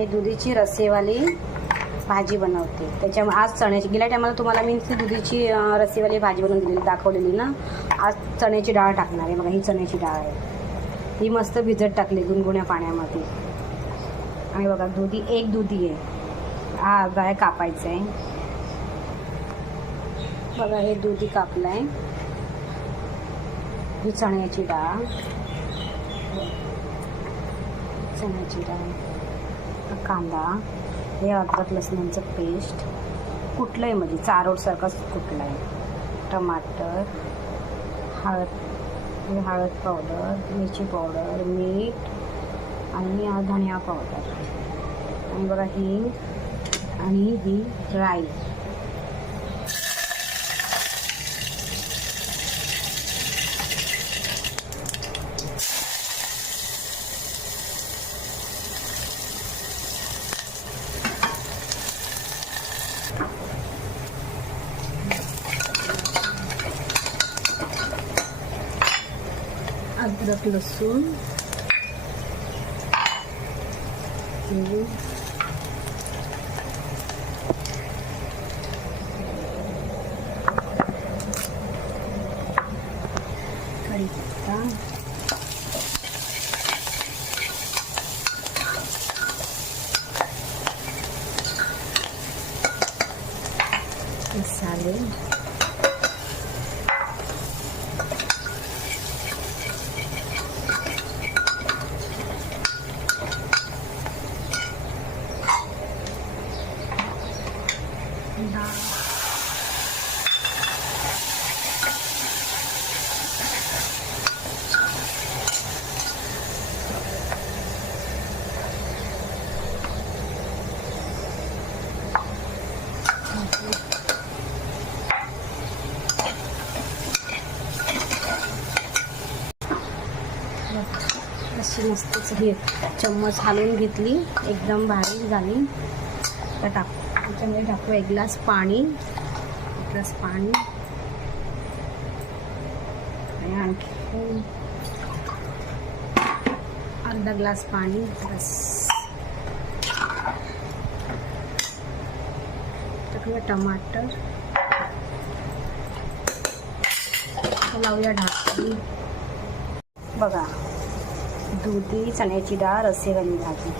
मी दुधीची रस्सेवाली भाजी बनवते. त्याच्यामुळे आज चण्याची, गेल्या टायमाला तुम्हाला मी दुधीची रस्सेवाली भाजी बनवून दिलेली दाखवलेली ना. आज चण्याची डाळ टाकणार आहे. बघा ही चण्याची डाळ आहे, ही मस्त भिजत टाकली गुणगुण्या पाण्यामध्ये. आणि बघा एक दुधी आहे, हा अर्धा आहे, कापायचं आहे. बघा हे दुधी कापलं आहे. ही चण्याची डाळ, कांदा, हे अद्रक लसणाचं पेस्ट कुठलं आहे, म्हणजे चारोळसारखंच कुठलं आहे. टमाटर, हळद पावडर, मिरची पावडर, मीठ आणि धनिया पावडर. आणि बघा हिंग आणि ही राई. अद्रक लसूण, कढीपत्ता, मसाले, अशी मस्तच हे चम्मच हालून घेतली, एकदम बारीक झाली. तर त्याच्यामध्ये टाकू एक ग्लास पाणी, आणि आणखी अर्धा ग्लास पाणी. बस टाकूया टमाटर, लावूया ढाकणी. बघा दुधी चण्याची डाळ रस्सेवाली भाजी.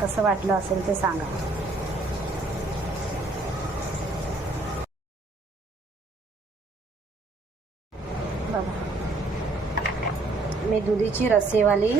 कसं वाटलं असेल ते सांगा. बघा मी दुधीची रस्सेवाली